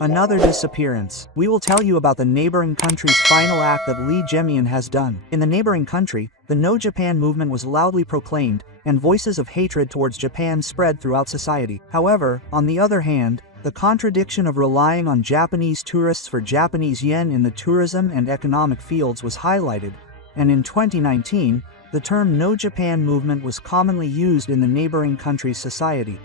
Another disappearance. We will tell you about the neighboring country's final act that李在明has done. In the neighboring country, the No Japan movement was loudly proclaimed, and voices of hatred towards Japan spread throughout society. However, on the other hand, the contradiction of relying on Japanese tourists for Japanese yen in the tourism and economic fields was highlighted, and in 2019, the term No Japan movement was commonly used in the neighboring country's society.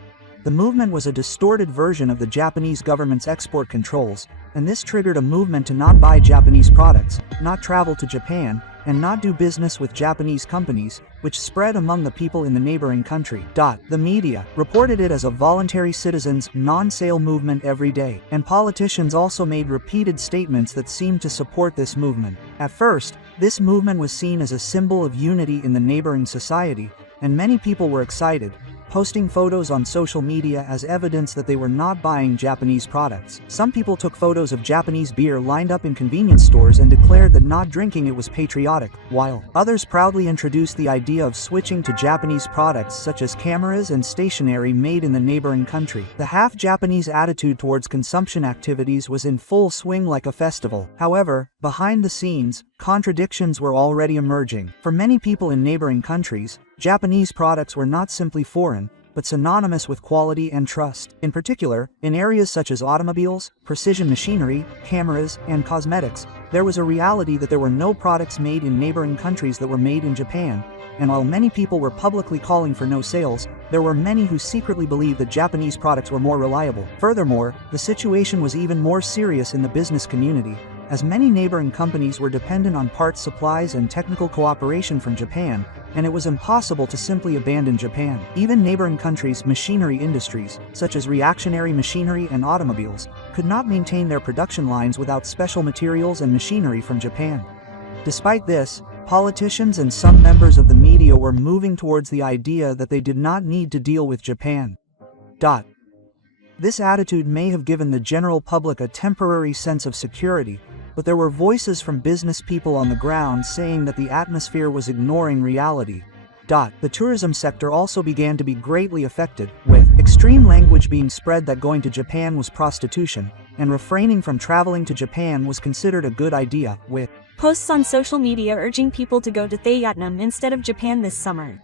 The movement was a distorted version of the Japanese government's export controls, and this triggered a movement to not buy Japanese products, not travel to Japan, and not do business with Japanese companies, which spread among the people in the neighboring country. The media reported it as a voluntary citizens' non-sale movement every day, and politicians also made repeated statements that seemed to support this movement. At first, this movement was seen as a symbol of unity in the neighboring society, and many people were excited, posting photos on social media as evidence that they were not buying Japanese products. Some people took photos of Japanese beer lined up in convenience stores and declared that not drinking it was patriotic, while others proudly introduced the idea of switching to Japanese products such as cameras and stationery made in the neighboring country. The half-Japanese attitude towards consumption activities was in full swing like a festival. However, behind the scenes, contradictions were already emerging. For many people in neighboring countries, Japanese products were not simply foreign, but synonymous with quality and trust. In particular, in areas such as automobiles, precision machinery, cameras, and cosmetics, there was a reality that there were no products made in neighboring countries that were made in Japan, and while many people were publicly calling for no sales, there were many who secretly believed that Japanese products were more reliable. Furthermore, the situation was even more serious in the business community, as many neighboring companies were dependent on parts supplies and technical cooperation from Japan, and it was impossible to simply abandon Japan. Even neighboring countries' machinery industries, such as reactionary machinery and automobiles, could not maintain their production lines without special materials and machinery from Japan. Despite this, politicians and some members of the media were moving towards the idea that they did not need to deal with Japan. This attitude may have given the general public a temporary sense of security, but there were voices from business people on the ground saying that the atmosphere was ignoring reality. The tourism sector also began to be greatly affected, with extreme language being spread that going to Japan was prostitution, and refraining from traveling to Japan was considered a good idea, with posts on social media urging people to go to Vietnam instead of Japan this summer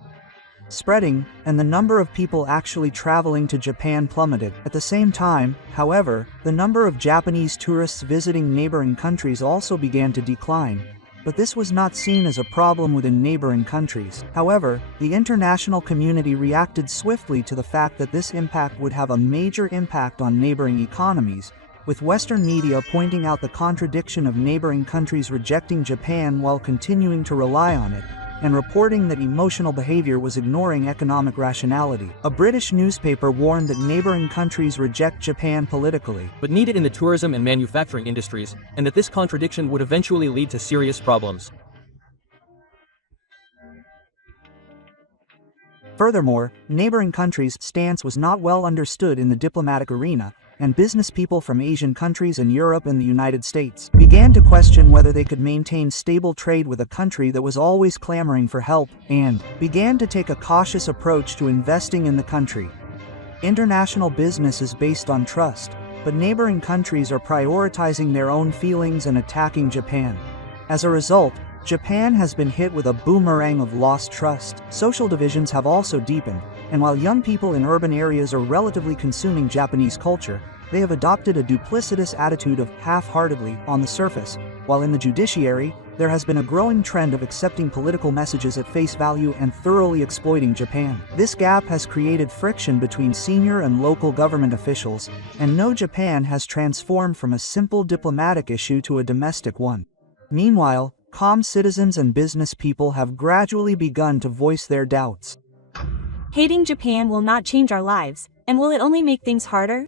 spreading, and the number of people actually traveling to Japan plummeted. At the same time, however, the number of Japanese tourists visiting neighboring countries also began to decline, but this was not seen as a problem within neighboring countries. However, the international community reacted swiftly to the fact that this impact would have a major impact on neighboring economies, with Western media pointing out the contradiction of neighboring countries rejecting Japan while continuing to rely on it, and reporting that emotional behavior was ignoring economic rationality. A British newspaper warned that neighboring countries reject Japan politically, but need it in the tourism and manufacturing industries, and that this contradiction would eventually lead to serious problems. Furthermore, neighboring countries' stance was not well understood in the diplomatic arena, and business people from Asian countries and Europe and the United States began to question whether they could maintain stable trade with a country that was always clamoring for help, and began to take a cautious approach to investing in the country. International business is based on trust, but neighboring countries are prioritizing their own feelings and attacking Japan. As a result, Japan has been hit with a boomerang of lost trust. Social divisions have also deepened, and while young people in urban areas are relatively consuming Japanese culture, they have adopted a duplicitous attitude of half-heartedly on the surface, while in the judiciary, there has been a growing trend of accepting political messages at face value and thoroughly exploiting Japan. This gap has created friction between senior and local government officials, and No Japan has transformed from a simple diplomatic issue to a domestic one. Meanwhile, calm citizens and business people have gradually begun to voice their doubts. Hating Japan will not change our lives, and will it only make things harder?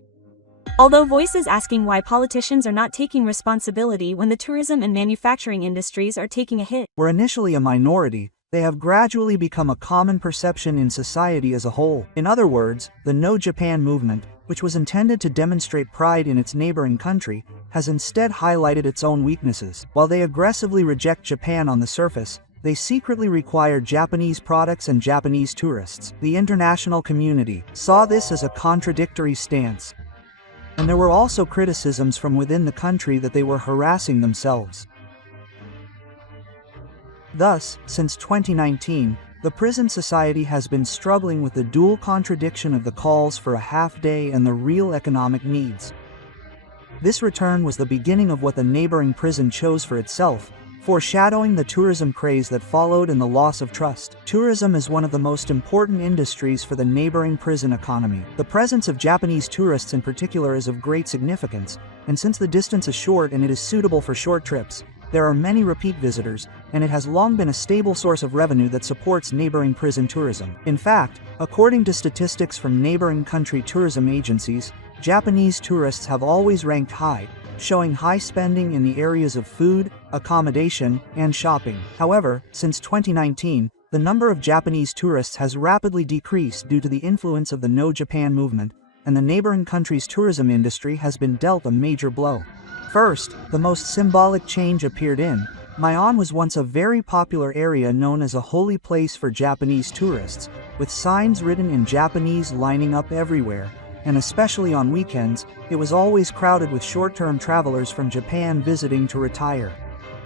Although voices asking why politicians are not taking responsibility when the tourism and manufacturing industries are taking a hit were initially a minority, they have gradually become a common perception in society as a whole. In other words, the No Japan movement, which was intended to demonstrate pride in its neighboring country, has instead highlighted its own weaknesses. While they aggressively reject Japan on the surface, they secretly require Japanese products and Japanese tourists. The international community saw this as a contradictory stance. and there were also criticisms from within the country that they were harassing themselves. Thus, since 2019, the prison society has been struggling with the dual contradiction of the calls for a half-day and the real economic needs. This return was the beginning of what the neighboring prison chose for itself, foreshadowing the tourism craze that followed and the loss of trust. Tourism is one of the most important industries for the neighboring prison economy. The presence of Japanese tourists in particular is of great significance, and since the distance is short and it is suitable for short trips, there are many repeat visitors, and it has long been a stable source of revenue that supports neighboring prison tourism. In fact, according to statistics from neighboring country tourism agencies, Japanese tourists have always ranked high, showing high spending in the areas of food, accommodation, and shopping. However, since 2019, the number of Japanese tourists has rapidly decreased due to the influence of the No Japan movement, and the neighboring country's tourism industry has been dealt a major blow. First, the most symbolic change appeared in Mayon was once a very popular area known as a holy place for Japanese tourists, with signs written in Japanese lining up everywhere, and especially on weekends, it was always crowded with short-term travelers from Japan visiting to retire.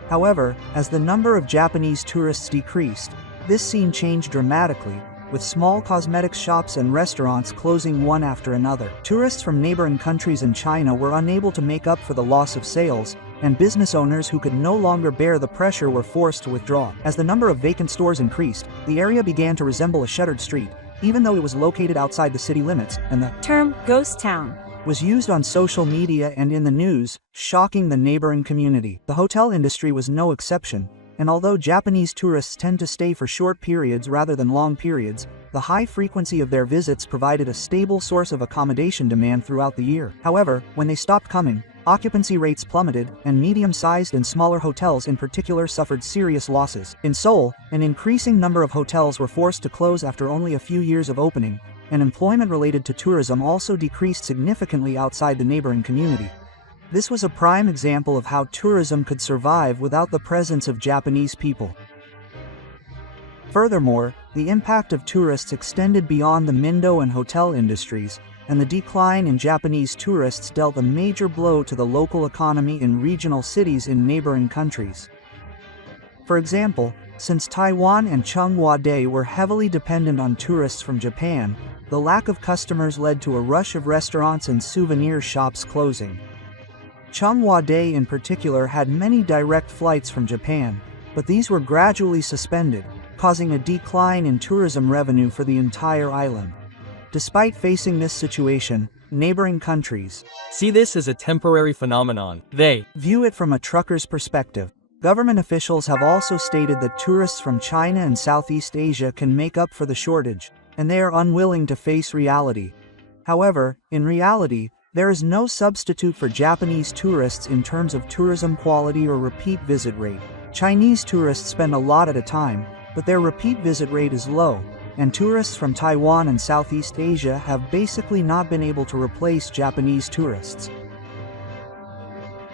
However, as the number of Japanese tourists decreased, this scene changed dramatically, with small cosmetics shops and restaurants closing one after another. Tourists from neighboring countries and China were unable to make up for the loss of sales, and business owners who could no longer bear the pressure were forced to withdraw. As the number of vacant stores increased, the area began to resemble a shuttered street, even though it was located outside the city limits, and the term ghost town was used on social media and in the news, shocking the neighboring community. The hotel industry was no exception, and although Japanese tourists tend to stay for short periods rather than long periods, the high frequency of their visits provided a stable source of accommodation demand throughout the year. However, when they stopped coming, occupancy rates plummeted, and medium-sized and smaller hotels in particular suffered serious losses. In Seoul, an increasing number of hotels were forced to close after only a few years of opening, and employment related to tourism also decreased significantly outside the neighboring community. This was a prime example of how tourism could survive without the presence of Japanese people. Furthermore, the impact of tourists extended beyond the Mindo and hotel industries, and the decline in Japanese tourists dealt a major blow to the local economy in regional cities in neighboring countries. For example, since Taiwan and Chunghwa-dae were heavily dependent on tourists from Japan, the lack of customers led to a rush of restaurants and souvenir shops closing. Chunghwa-dae in particular had many direct flights from Japan, but these were gradually suspended, causing a decline in tourism revenue for the entire island. Despite facing this situation, neighboring countries see this as a temporary phenomenon. They view it from a trucker's perspective. Government officials have also stated that tourists from China and Southeast Asia can make up for the shortage, and they are unwilling to face reality. However, in reality, there is no substitute for Japanese tourists in terms of tourism quality or repeat visit rate. Chinese tourists spend a lot at a time, but their repeat visit rate is low, and tourists from Taiwan and Southeast Asia have basically not been able to replace Japanese tourists.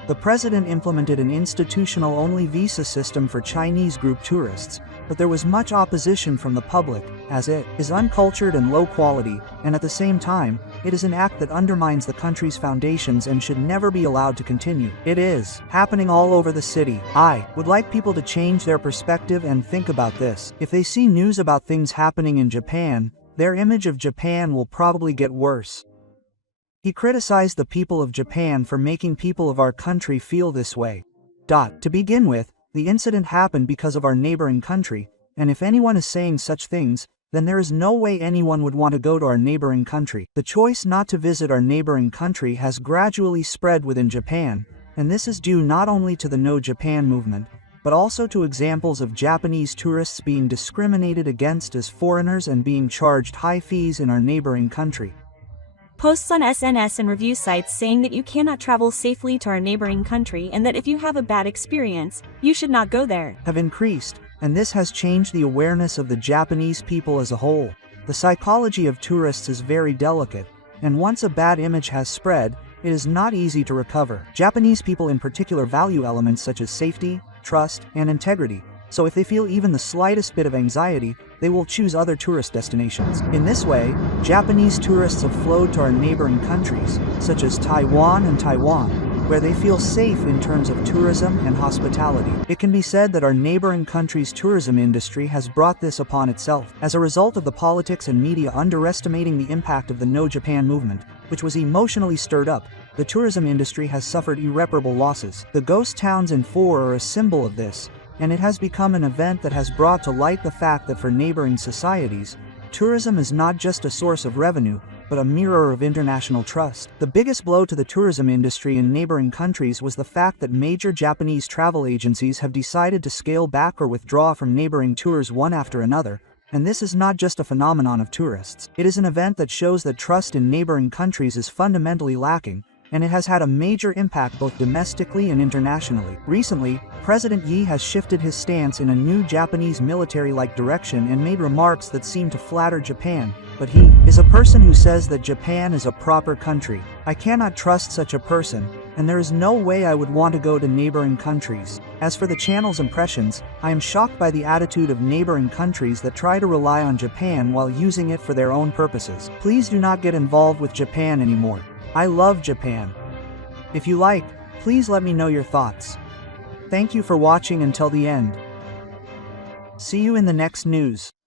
The president implemented an institutional-only visa system for Chinese group tourists, but there was much opposition from the public, as it is uncultured and low quality, and at the same time, it is an act that undermines the country's foundations and should never be allowed to continue. It is happening all over the city. I would like people to change their perspective and think about this. If they see news about things happening in Japan, their image of Japan will probably get worse. He criticized the people of Japan for making people of our country feel this way. To begin with, the incident happened because of our neighboring country, and if anyone is saying such things, then there is no way anyone would want to go to our neighboring country. The choice not to visit our neighboring country has gradually spread within Japan, and this is due not only to the No Japan movement, but also to examples of Japanese tourists being discriminated against as foreigners and being charged high fees in our neighboring country. Posts on SNS and review sites saying that you cannot travel safely to our neighboring country and that if you have a bad experience, you should not go there have increased, and this has changed the awareness of the Japanese people as a whole. The psychology of tourists is very delicate, and once a bad image has spread, it is not easy to recover. Japanese people in particular value elements such as safety, trust, and integrity, so if they feel even the slightest bit of anxiety, they will choose other tourist destinations. In this way, Japanese tourists have flowed to our neighboring countries, such as Taiwan and Taiwan, where they feel safe in terms of tourism and hospitality. It can be said that our neighboring country's tourism industry has brought this upon itself. As a result of the politics and media underestimating the impact of the No Japan movement, which was emotionally stirred up, the tourism industry has suffered irreparable losses. The ghost towns in 4 are a symbol of this, and it has become an event that has brought to light the fact that for neighboring societies, tourism is not just a source of revenue, but a mirror of international trust. The biggest blow to the tourism industry in neighboring countries was the fact that major Japanese travel agencies have decided to scale back or withdraw from neighboring tours one after another, and this is not just a phenomenon of tourists. It is an event that shows that trust in neighboring countries is fundamentally lacking, and it has had a major impact both domestically and internationally. Recently, President Yi has shifted his stance in a new Japanese military-like direction and made remarks that seem to flatter Japan, but he is a person who says that Japan is a proper country. I cannot trust such a person, and there is no way I would want to go to neighboring countries. As for the channel's impressions, I am shocked by the attitude of neighboring countries that try to rely on Japan while using it for their own purposes. Please do not get involved with Japan anymore. I love Japan. If you like, please let me know your thoughts. Thank you for watching until the end. See you in the next news.